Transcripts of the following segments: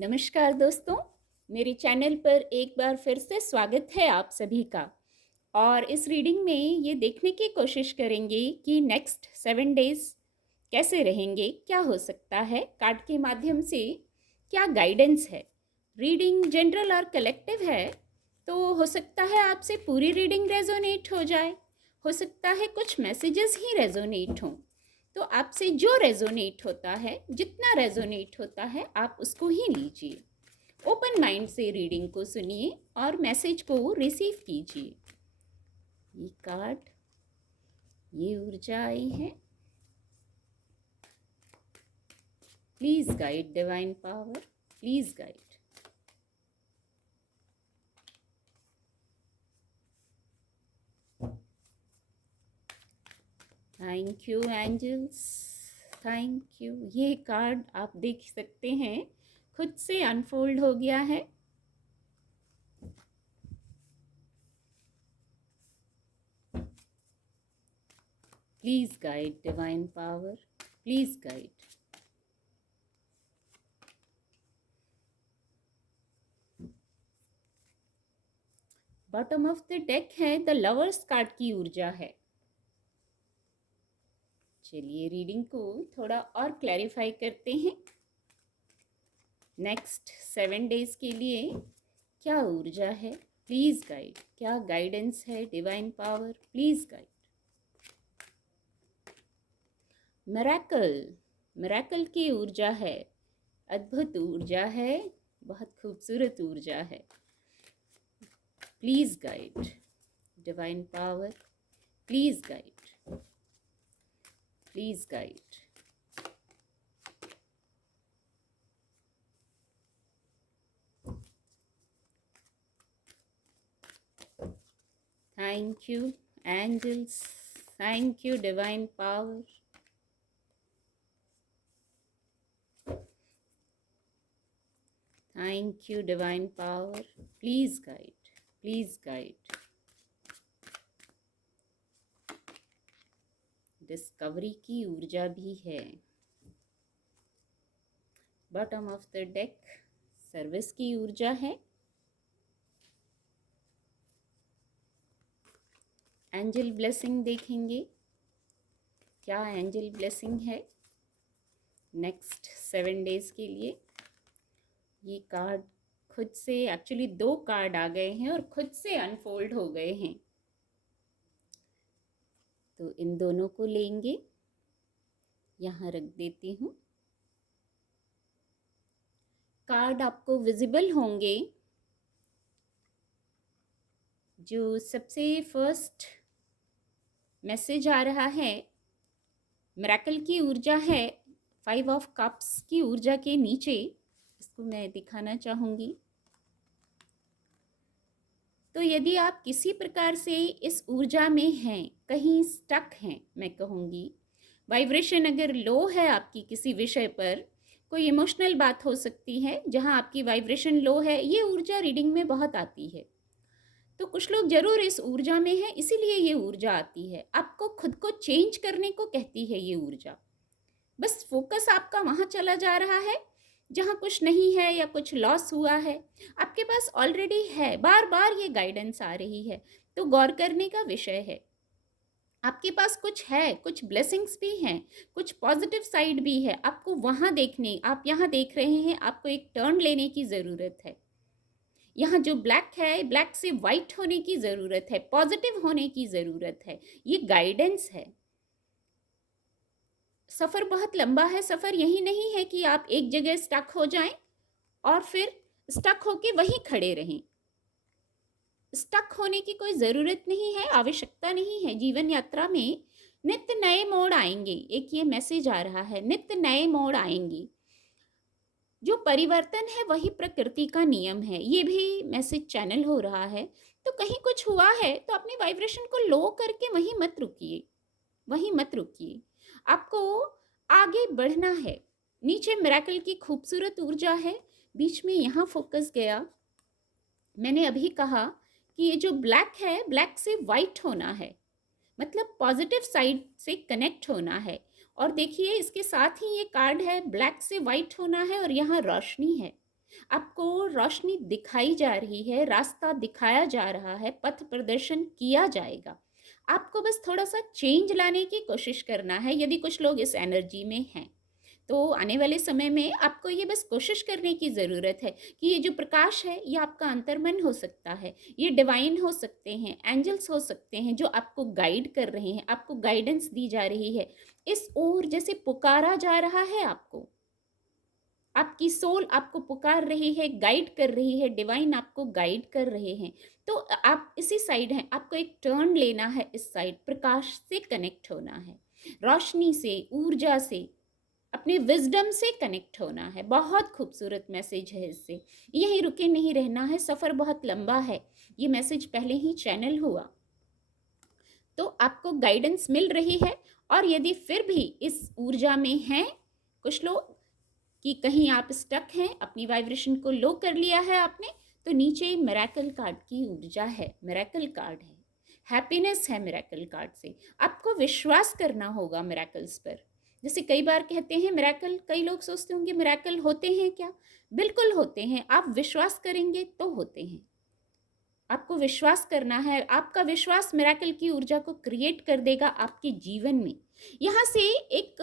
नमस्कार दोस्तों, मेरे चैनल पर एक बार फिर से स्वागत है आप सभी का। और इस रीडिंग में ये देखने की कोशिश करेंगे कि नेक्स्ट 7 डेज कैसे रहेंगे, क्या हो सकता है, कार्ड के माध्यम से क्या गाइडेंस है। रीडिंग जनरल और कलेक्टिव है, तो हो सकता है आपसे पूरी रीडिंग रेजोनेट हो जाए, हो सकता है कुछ मैसेजेस ही रेजोनेट हों। तो आपसे जो रेजोनेट होता है, जितना रेजोनेट होता है, आप उसको ही लीजिए। ओपन माइंड से रीडिंग को सुनिए और मैसेज को रिसीव कीजिए। ये कार्ड, ये ऊर्जा आई है। Please guide divine power, please guide. Thank you angels, thank you. ये कार्ड आप देख सकते हैं खुद से अनफोल्ड हो गया है। Please guide divine power, please guide. Bottom of the deck है, द लवर्स कार्ड की ऊर्जा है। चलिए रीडिंग को थोड़ा और क्लैरिफाई करते हैं। नेक्स्ट 7 डेज के लिए क्या ऊर्जा है, प्लीज गाइड। क्या गाइडेंस है divine power, please guide. Miracle, miracle की ऊर्जा है, अद्भुत ऊर्जा है, बहुत खूबसूरत ऊर्जा है। Please guide divine power, please guide, please guide. Thank you angels, thank you divine power. Thank you divine power, please guide, please guide. Discovery की ऊर्जा भी है। Bottom of the deck service की ऊर्जा है। एंजल ब्लेसिंग देखेंगे, क्या angel blessing है नेक्स्ट 7 डेज के लिए। ये कार्ड खुद से, एक्चुअली 2 कार्ड आ गए हैं और खुद से अनफोल्ड हो गए हैं, तो इन दोनों को लेंगे, यहाँ रख देती हूँ। कार्ड आपको विजिबल होंगे। जो सबसे फर्स्ट मैसेज आ रहा है, मिरेकल की ऊर्जा है, 5 ऑफ कप्स की ऊर्जा के नीचे, इसको मैं दिखाना चाहूँगी। तो यदि आप किसी प्रकार से इस ऊर्जा में हैं, कहीं स्टक हैं, मैं कहूँगी, वाइब्रेशन अगर लो है आपकी किसी विषय पर, कोई इमोशनल बात हो सकती है जहाँ आपकी वाइब्रेशन लो है, ये ऊर्जा रीडिंग में बहुत आती है। तो कुछ लोग जरूर इस ऊर्जा में हैं, इसीलिए ये ऊर्जा आती है। आपको खुद को चेंज करने को कहती है ये ऊर्जा। बस फोकस आपका वहाँ चला जा रहा है जहाँ कुछ नहीं है या कुछ लॉस हुआ है, आपके पास ऑलरेडी है। बार बार ये गाइडेंस आ रही है, तो गौर करने का विषय है। आपके पास कुछ है, कुछ ब्लेसिंग्स भी हैं, कुछ पॉजिटिव साइड भी है, आपको वहाँ देखने, आप यहाँ देख रहे हैं, आपको एक टर्न लेने की ज़रूरत है। यहाँ जो ब्लैक है, ब्लैक से वाइट होने की ज़रूरत है, पॉजिटिव होने की ज़रूरत है, ये गाइडेंस है। सफ़र बहुत लंबा है। सफ़र यही नहीं है कि आप एक जगह स्टक हो जाएं और फिर स्टक होके वहीं खड़े रहें। स्टक होने की कोई ज़रूरत नहीं है, आवश्यकता नहीं है। जीवन यात्रा में नित्य नए मोड़ आएंगे। एक ये मैसेज आ रहा है, नित्य नए मोड़ आएंगे। जो परिवर्तन है वही प्रकृति का नियम है, ये भी मैसेज चैनल हो रहा है। तो कहीं कुछ हुआ है तो अपनी वाइब्रेशन को लो करके वहीं मत रुकिए, वहीं मत रुकिए। आपको आगे बढ़ना है। नीचे मिरेकल की खूबसूरत ऊर्जा है, बीच में यहाँ फोकस गया। मैंने अभी कहा कि ये जो ब्लैक है, ब्लैक से वाइट होना है, मतलब पॉजिटिव साइड से कनेक्ट होना है। और देखिए इसके साथ ही ये कार्ड है, ब्लैक से वाइट होना है और यहाँ रोशनी है। आपको रोशनी दिखाई जा रही है, रास्ता दिखाया जा रहा है, पथ प्रदर्शन किया जाएगा। आपको बस थोड़ा-सा चेंज लाने की कोशिश करना है यदि कुछ लोग इस एनर्जी में हैं। तो आने वाले समय में आपको ये बस कोशिश करने की ज़रूरत है कि ये जो प्रकाश है ये आपका अंतर्मन हो सकता है, ये डिवाइन हो सकते हैं, एंजल्स हो सकते हैं जो आपको गाइड कर रहे हैं, आपको गाइडेंस दी जा रही है। इस ओर जैसे पुकारा जा रहा है आपको, आपकी सोल आपको पुकार रही है, गाइड कर रही है, डिवाइन आपको गाइड कर रहे हैं। तो आप इसी साइड हैं, आपको एक टर्न लेना है इस साइड, प्रकाश से कनेक्ट होना है, रोशनी से, ऊर्जा से, अपने विज़डम से कनेक्ट होना है। बहुत खूबसूरत मैसेज है इससे। यहीं रुके नहीं रहना है, सफ़र बहुत लंबा है। ये मैसेज पहले ही चैनल हुआ। तो आपको गाइडेंस मिल रही है और यदि फिर भी इस ऊर्जा में हैं कुछ लोग कि कहीं आप स्टक हैं, अपनी वाइब्रेशन को लो कर लिया है आपने, तो नीचे मिरेकल कार्ड की ऊर्जा है, मिरेकल कार्ड है, हैप्पीनेस है मिरेकल कार्ड से। आपको विश्वास करना होगा मिरेकल्स पर। जैसे कई बार कहते हैं मिरेकल, कई लोग सोचते होंगे मिरेकल होते हैं क्या? बिल्कुल होते हैं, आप विश्वास करेंगे तो होते हैं। आपको विश्वास करना है, आपका विश्वास मिरेकल की ऊर्जा को क्रिएट कर देगा आपके जीवन में। यहाँ से एक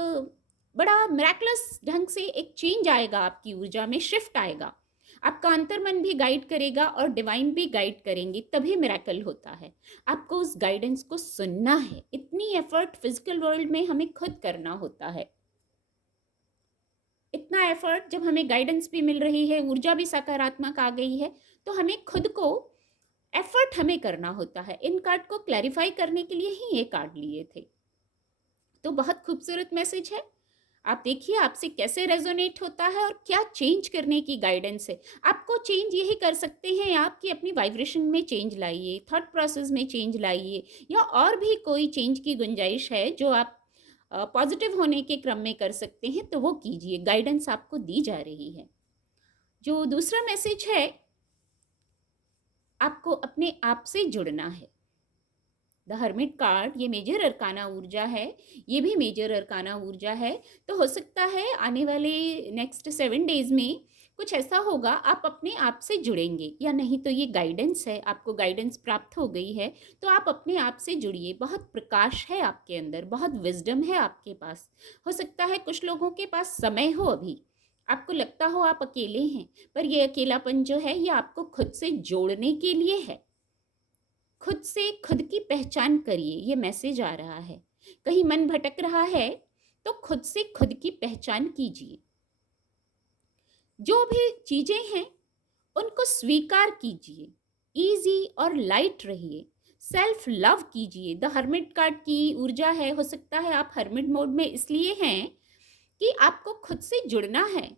बड़ा मिरेकलस ढंग से एक चेंज आएगा, आपकी ऊर्जा में शिफ्ट आएगा। आपका अंतर्मन भी गाइड करेगा और डिवाइन भी गाइड करेंगे, तभी मिरेकल होता है। आपको उस गाइडेंस को सुनना है। इतनी एफर्ट फिजिकल वर्ल्ड में हमें खुद करना होता है। इतना एफर्ट जब हमें गाइडेंस भी मिल रही है, ऊर्जा भी सकारात्मक आ गई है, तो हमें खुद को एफर्ट हमें करना होता है। इन कार्ड को क्लैरिफाई करने के लिए ही ये कार्ड लिए थे। तो बहुत खूबसूरत मैसेज है। आप देखिए आपसे कैसे रेजोनेट होता है और क्या चेंज करने की गाइडेंस है। आपको चेंज यही कर सकते हैं आप कि अपनी वाइब्रेशन में चेंज लाइए, थॉट प्रोसेस में चेंज लाइए, या और भी कोई चेंज की गुंजाइश है जो आप पॉजिटिव होने के क्रम में कर सकते हैं तो वो कीजिए। गाइडेंस आपको दी जा रही है। जो दूसरा मैसेज है, आपको अपने आप से जुड़ना है। द हर्मिट कार्ड, ये मेजर अरकाना ऊर्जा है, ये भी मेजर अरकाना ऊर्जा है। तो हो सकता है आने वाले नेक्स्ट 7 डेज में कुछ ऐसा होगा, आप अपने आप से जुड़ेंगे, या नहीं तो ये गाइडेंस है, आपको गाइडेंस प्राप्त हो गई है तो आप अपने आप से जुड़िए। बहुत प्रकाश है आपके अंदर, बहुत विजडम है आपके पास। हो सकता है कुछ लोगों के पास समय हो, अभी आपको लगता हो आप अकेले हैं, पर ये अकेलापन जो है ये आपको खुद से जोड़ने के लिए है। खुद से खुद की पहचान करिए, ये मैसेज आ रहा है। कहीं मन भटक रहा है तो खुद से खुद की पहचान कीजिए। जो भी चीजें हैं उनको स्वीकार कीजिए, इजी और लाइट रहिए, सेल्फ लव कीजिए। द हर्मिट कार्ड की ऊर्जा है, हो सकता है आप हर्मिट मोड में इसलिए हैं कि आपको खुद से जुड़ना है,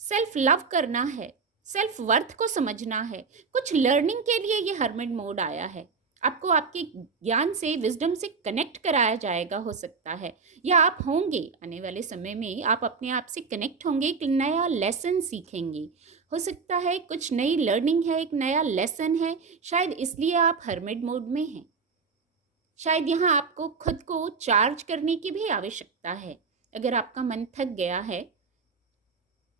सेल्फ लव करना है, सेल्फ वर्थ को समझना है। कुछ लर्निंग के लिए ये हर्मिट मोड आया है। आपको आपके ज्ञान से, विजडम से कनेक्ट कराया जाएगा, हो सकता है, या आप होंगे आने वाले समय में आप अपने आप से कनेक्ट होंगे, एक नया लेसन सीखेंगे। हो सकता है कुछ नई लर्निंग है, एक नया लेसन है, शायद इसलिए आप हर्मिट मोड में हैं। शायद यहाँ आपको खुद को चार्ज करने की भी आवश्यकता है। अगर आपका मन थक गया है,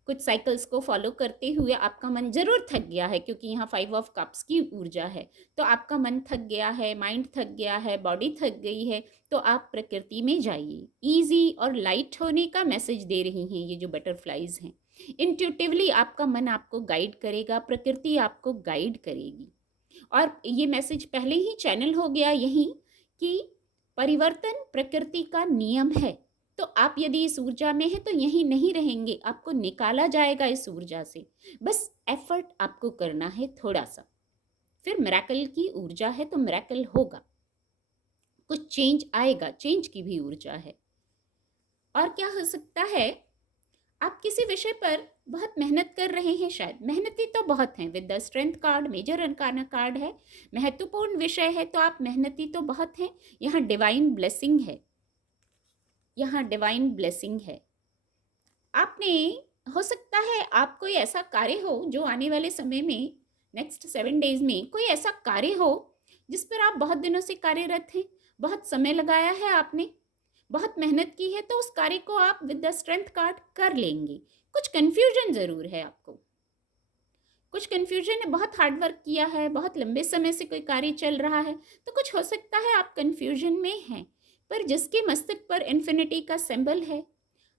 कुछ साइकिल्स को फॉलो करते हुए आपका मन जरूर थक गया है, क्योंकि यहाँ 5 ऑफ कप्स की ऊर्जा है, तो आपका मन थक गया है, माइंड थक गया है, बॉडी थक गई है, तो आप प्रकृति में जाइए। इजी और लाइट होने का मैसेज दे रही हैं ये जो बटरफ्लाइज हैं। इंट्यूटिवली आपका मन आपको गाइड करेगा, प्रकृति आपको गाइड करेगी। और ये मैसेज पहले ही चैनल हो गया यहीं कि परिवर्तन प्रकृति का नियम है। तो आप यदि इस ऊर्जा में हैं तो यहीं नहीं रहेंगे, आपको निकाला जाएगा इस ऊर्जा से। बस एफर्ट आपको करना है थोड़ा सा, फिर मिरेकल की ऊर्जा है तो मिरेकल होगा, कुछ चेंज आएगा, चेंज की भी ऊर्जा है। और क्या हो सकता है, आप किसी विषय पर बहुत मेहनत कर रहे हैं, शायद मेहनती तो बहुत हैं। With the strength card, major arcana card है, महत्वपूर्ण विषय है तो आप मेहनती तो बहुत हैं। यहाँ डिवाइन ब्लेसिंग है, यहाँ डिवाइन ब्लेसिंग है। आपने, हो सकता है आप कोई ऐसा कार्य हो जो आने वाले समय में नेक्स्ट 7 डेज में कोई ऐसा कार्य हो जिस पर आप बहुत दिनों से कार्यरत हैं, बहुत समय लगाया है आपने, बहुत मेहनत की है, तो उस कार्य को आप विद द स्ट्रेंथ कार्ड कर लेंगे। कुछ कंफ्यूजन जरूर है आपको, कुछ कन्फ्यूजन है, बहुत हार्ड वर्क किया है, बहुत लंबे समय से कोई कार्य चल रहा है, तो कुछ हो सकता है आप कन्फ्यूजन में हैं। पर जिसके मस्तक पर इन्फिनिटी का सिंबल है,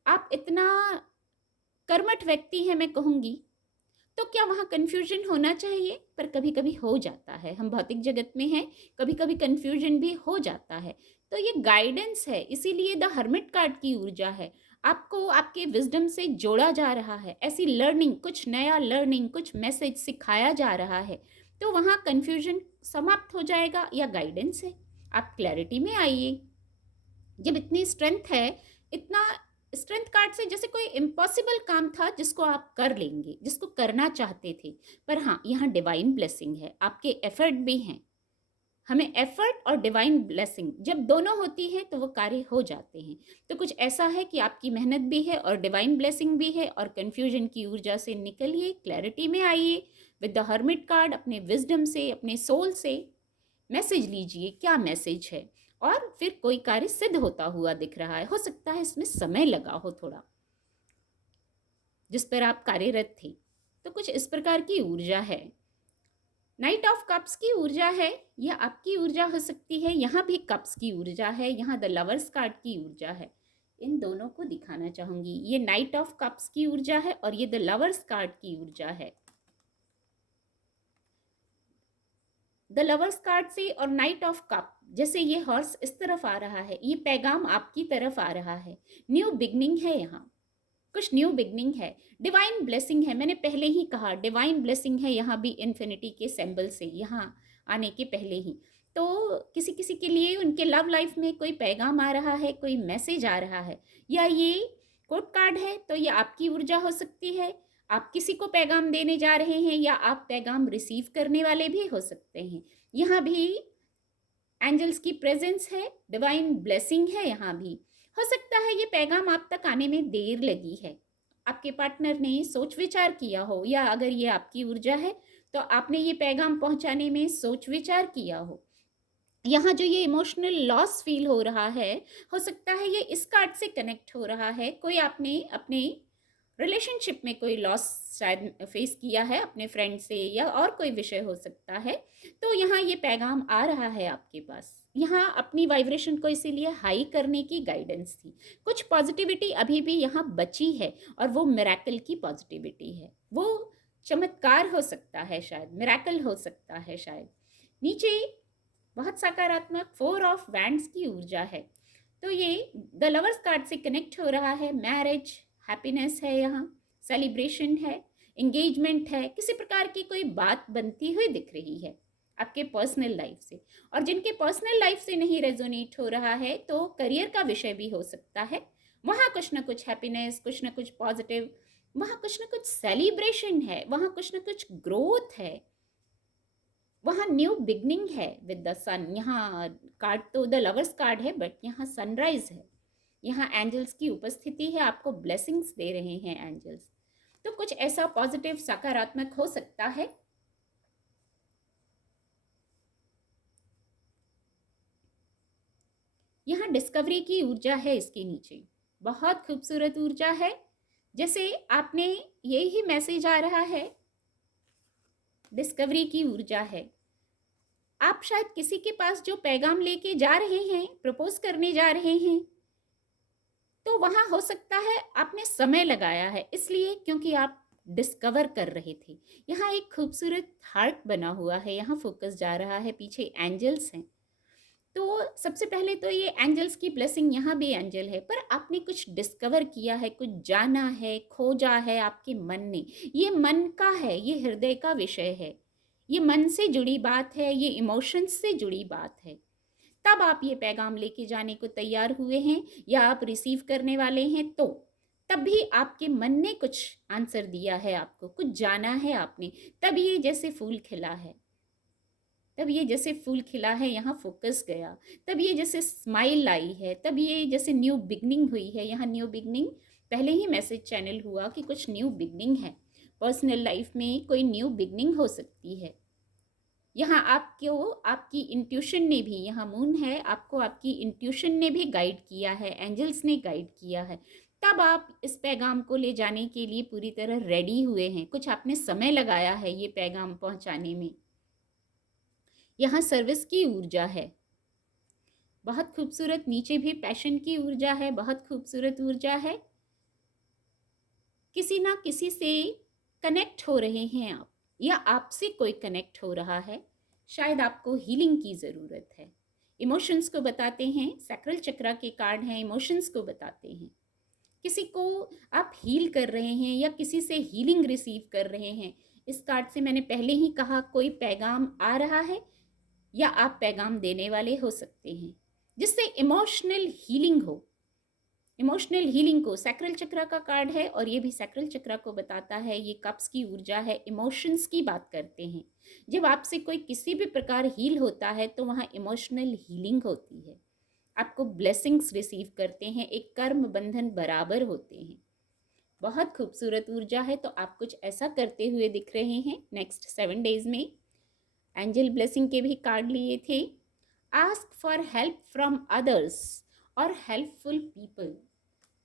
आप इतना कर्मठ व्यक्ति हैं मैं कहूँगी, तो क्या वहाँ कन्फ्यूजन होना चाहिए? पर कभी-कभी हो जाता है, हम भौतिक जगत में हैं, कभी-कभी कन्फ्यूजन भी हो जाता है। तो ये गाइडेंस है, इसीलिए द हर्मिट कार्ड की ऊर्जा है। आपको आपके विज़डम से जोड़ा जा रहा है, ऐसी लर्निंग, कुछ नया लर्निंग, कुछ मैसेज सिखाया जा रहा है, तो वहाँ कन्फ्यूजन समाप्त हो जाएगा या गाइडेंस है। आप क्लैरिटी में आइए। जब इतनी स्ट्रेंथ है, इतना स्ट्रेंथ कार्ड से जैसे कोई इम्पॉसिबल काम था जिसको आप कर लेंगे, जिसको करना चाहते थे। पर हाँ, यहाँ डिवाइन ब्लेसिंग है, आपके एफर्ट भी हैं। हमें एफर्ट और डिवाइन ब्लेसिंग जब दोनों होती है तो वो कार्य हो जाते हैं। तो कुछ ऐसा है कि आपकी मेहनत भी है और डिवाइन ब्लेसिंग भी है, और कन्फ्यूजन की ऊर्जा से निकलिए, क्लैरिटी में आइए। विद द हर्मिट कार्ड अपने विजडम से, अपने सोल से मैसेज लीजिए, क्या मैसेज है, और फिर कोई कार्य सिद्ध होता हुआ दिख रहा है। हो सकता है इसमें समय लगा हो थोड़ा, जिस पर आप कार्यरत थे। तो कुछ इस प्रकार की ऊर्जा है। नाइट ऑफ कप्स की ऊर्जा है, यह आपकी ऊर्जा हो सकती है। यहाँ भी कप्स की ऊर्जा है, यहाँ द लवर्स कार्ड की ऊर्जा है। इन दोनों को दिखाना चाहूंगी, ये नाइट ऑफ कप्स की ऊर्जा है और ये द लवर्स कार्ड की ऊर्जा है। द लवर्स कार्ड से और नाइट ऑफ कप, जैसे ये हॉर्स इस तरफ आ रहा है, ये पैगाम आपकी तरफ आ रहा है। न्यू बिगनिंग है, यहाँ कुछ न्यू बिगनिंग है, डिवाइन ब्लेसिंग है। मैंने पहले ही कहा डिवाइन ब्लेसिंग है, यहाँ भी इन्फिनिटी के सिंबल से, यहाँ आने के पहले ही। तो किसी किसी के लिए उनके लव लाइफ में कोई पैगाम आ रहा है, कोई मैसेज आ रहा है, या ये कोड कार्ड है तो ये आपकी ऊर्जा हो सकती है। आप किसी को पैगाम देने जा रहे हैं या आप पैगाम रिसीव करने वाले भी हो सकते हैं। यहाँ भी एंजल्स की प्रेजेंस है, डिवाइन ब्लेसिंग है। यहाँ भी हो सकता है ये पैगाम आप तक आने में देर लगी है, आपके पार्टनर ने सोच विचार किया हो, या अगर ये आपकी ऊर्जा है तो आपने ये पैगाम पहुंचाने में सोच विचार किया हो। यहाँ जो ये इमोशनल लॉस फील हो रहा है, हो सकता है ये इस कार्ड से कनेक्ट हो रहा है। कोई आपने अपने रिलेशनशिप में कोई लॉस शायद फेस किया है अपने फ्रेंड से, या और कोई विषय हो सकता है। तो यहाँ ये पैगाम आ रहा है आपके पास। यहाँ अपनी वाइब्रेशन को इसीलिए हाई करने की गाइडेंस थी। कुछ पॉजिटिविटी अभी भी यहाँ बची है, और वो मिरेकल की पॉजिटिविटी है। वो चमत्कार हो सकता है, शायद मिरेकल हो सकता है शायद। नीचे बहुत सकारात्मक 4 ऑफ वैंड्स की ऊर्जा है, तो ये द लवर्स कार्ड से कनेक्ट हो रहा है। मैरिज, हैप्पीनेस है, यहाँ सेलिब्रेशन है, एंगेजमेंट है, किसी प्रकार की कोई बात बनती हुई दिख रही है आपके पर्सनल लाइफ से। और जिनके पर्सनल लाइफ से नहीं रेजोनेट हो रहा है, तो करियर का विषय भी हो सकता है। वहाँ कुछ ना कुछ हैप्पीनेस, कुछ ना कुछ पॉजिटिव, वहाँ कुछ ना कुछ सेलिब्रेशन है, वहाँ कुछ ना कुछ ग्रोथ है, वहाँ न्यू बिगनिंग है विद द सन। यहाँ कार्ड तो द लवर्स कार्ड है, बट यहाँ सनराइज है, यहाँ एंजल्स की उपस्थिति है, आपको ब्लेसिंग्स दे रहे हैं एंजल्स। तो कुछ ऐसा पॉजिटिव सकारात्मक हो सकता है। यहाँ डिस्कवरी की ऊर्जा है, इसके नीचे बहुत खूबसूरत ऊर्जा है। जैसे आपने यही मैसेज आ रहा है, डिस्कवरी की ऊर्जा है। आप शायद किसी के पास जो पैगाम लेके जा रहे हैं, प्रपोज करने जा रहे हैं, तो वहाँ हो सकता है आपने समय लगाया है, इसलिए क्योंकि आप डिस्कवर कर रहे थे। यहाँ एक खूबसूरत हार्ट बना हुआ है, यहाँ फोकस जा रहा है, पीछे एंजल्स हैं। तो सबसे पहले तो ये एंजल्स की ब्लेसिंग, यहाँ भी एंजल है, पर आपने कुछ डिस्कवर किया है, कुछ जाना है, खोजा है आपके मन ने। ये मन का है, ये हृदय का विषय है, ये मन से जुड़ी बात है, ये इमोशंस से जुड़ी बात है। तब आप ये पैगाम लेके जाने को तैयार हुए हैं, या आप रिसीव करने वाले हैं, तो तब भी आपके मन ने कुछ आंसर दिया है, आपको कुछ जाना है आपने। तब ये जैसे फूल खिला है, तब ये जैसे फूल खिला है, यहाँ फोकस गया, तब ये जैसे स्माइल आई है, तब ये जैसे न्यू बिगनिंग हुई है। यहाँ न्यू बिगनिंग पहले ही मैसेज चैनल हुआ कि कुछ न्यू बिगनिंग है, पर्सनल लाइफ में कोई न्यू बिगनिंग हो सकती है। यहाँ आपको आपकी इंट्यूशन ने भी, यहाँ मून है, आपको आपकी इंट्यूशन ने भी गाइड किया है, एंजल्स ने गाइड किया है। तब आप इस पैगाम को ले जाने के लिए पूरी तरह रेडी हुए हैं, कुछ आपने समय लगाया है ये पैगाम पहुंचाने में। यहाँ सर्विस की ऊर्जा है, बहुत खूबसूरत। नीचे भी पैशन की ऊर्जा है, बहुत खूबसूरत ऊर्जा है। किसी ना किसी से कनेक्ट हो रहे हैं आप, या आपसे कोई कनेक्ट हो रहा है। शायद आपको हीलिंग की ज़रूरत है। इमोशंस को बताते हैं, सैक्रल चक्रा के कार्ड हैं, इमोशंस को बताते हैं। किसी को आप हील कर रहे हैं या किसी से हीलिंग रिसीव कर रहे हैं। इस कार्ड से मैंने पहले ही कहा, कोई पैगाम आ रहा है या आप पैगाम देने वाले हो सकते हैं, जिससे इमोशनल हीलिंग हो। इमोशनल हीलिंग को सैक्रल चक्रा का कार्ड है और ये भी सैक्रल चक्रा को बताता है। ये कप्स की ऊर्जा है, इमोशंस की बात करते हैं। जब आपसे कोई किसी भी प्रकार हील होता है तो वहाँ इमोशनल हीलिंग होती है। आपको ब्लेसिंग्स रिसीव करते हैं, एक कर्म बंधन बराबर होते हैं। बहुत खूबसूरत ऊर्जा है। तो आप कुछ ऐसा करते हुए दिख रहे हैं नेक्स्ट 7 डेज में। एंजल ब्लेसिंग के भी कार्ड लिए थे। Ask for help from others और हेल्पफुल पीपल।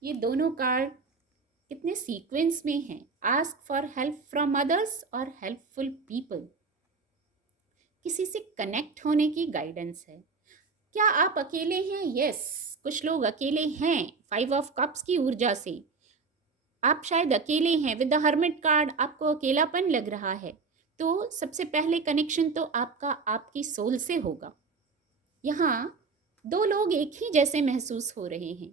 ये दोनों कार्ड कितने सीक्वेंस में हैं। Ask for help from others और हेल्पफुल पीपल, किसी से कनेक्ट होने की गाइडेंस है। क्या आप अकेले हैं? यस, कुछ लोग अकेले हैं। 5 ऑफ कप्स की ऊर्जा से आप शायद अकेले हैं। विद द हर्मिट कार्ड आपको अकेलापन लग रहा है, तो सबसे पहले कनेक्शन तो आपका आपकी सोल से होगा। यहाँ 2 लोग एक ही जैसे महसूस हो रहे हैं।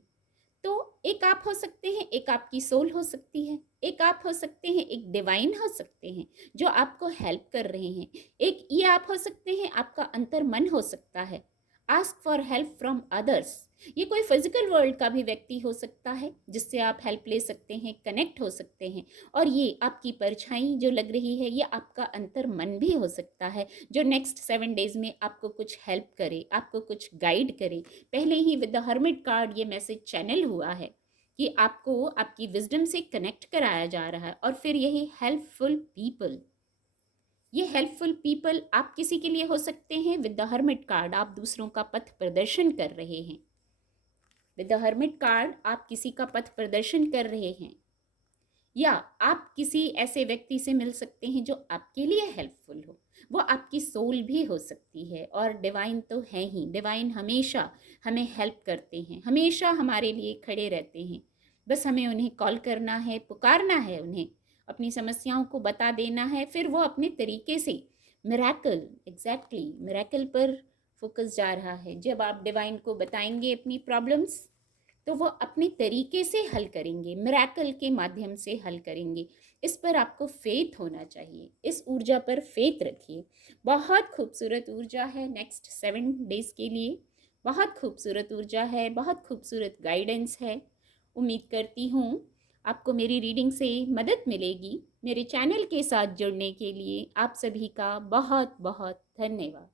तो एक आप हो सकते हैं, एक आपकी सोल हो सकती है, एक आप हो सकते हैं, एक डिवाइन हो सकते हैं जो आपको हेल्प कर रहे हैं। एक ये आप हो सकते हैं, आपका अंतर मन हो सकता है। Ask for help from others, ये कोई फिजिकल वर्ल्ड का भी व्यक्ति हो सकता है जिससे आप हेल्प ले सकते हैं, कनेक्ट हो सकते हैं। और ये आपकी परछाई जो लग रही है, ये आपका अंतर मन भी हो सकता है जो नेक्स्ट 7 डेज में आपको कुछ हेल्प करे, आपको कुछ गाइड करे। पहले ही विद द हर्मिट कार्ड ये मैसेज चैनल हुआ है कि आपको आपकी विजडम से कनेक्ट कराया जा रहा है। और फिर यही हेल्पफुल पीपल, ये हेल्पफुल पीपल आप किसी के लिए हो सकते हैं। विद द हर्मिट कार्ड आप दूसरों का पथ प्रदर्शन कर रहे हैं। विद द हर्मिट कार्ड आप किसी का पथ प्रदर्शन कर रहे हैं, या आप किसी ऐसे व्यक्ति से मिल सकते हैं जो आपके लिए हेल्पफुल हो। वो आपकी सोल भी हो सकती है। और डिवाइन तो है ही, डिवाइन हमेशा हमें हेल्प करते हैं, हमेशा हमारे लिए खड़े रहते हैं। बस हमें उन्हें कॉल करना है, पुकारना है, उन्हें अपनी समस्याओं को बता देना है। फिर वो अपने तरीके से मिरेकल, एग्जैक्टली मिरेकल पर फोकस जा रहा है। जब आप डिवाइन को बताएंगे अपनी प्रॉब्लम्स, तो वो अपने तरीके से हल करेंगे, मिरेकल के माध्यम से हल करेंगे। इस पर आपको फेथ होना चाहिए, इस ऊर्जा पर फेथ रखिए। बहुत खूबसूरत ऊर्जा है नेक्स्ट 7 डेज के लिए। बहुत खूबसूरत ऊर्जा है, बहुत खूबसूरत गाइडेंस है। उम्मीद करती हूँ आपको मेरी रीडिंग से मदद मिलेगी। मेरे चैनल के साथ जुड़ने के लिए आप सभी का बहुत बहुत धन्यवाद।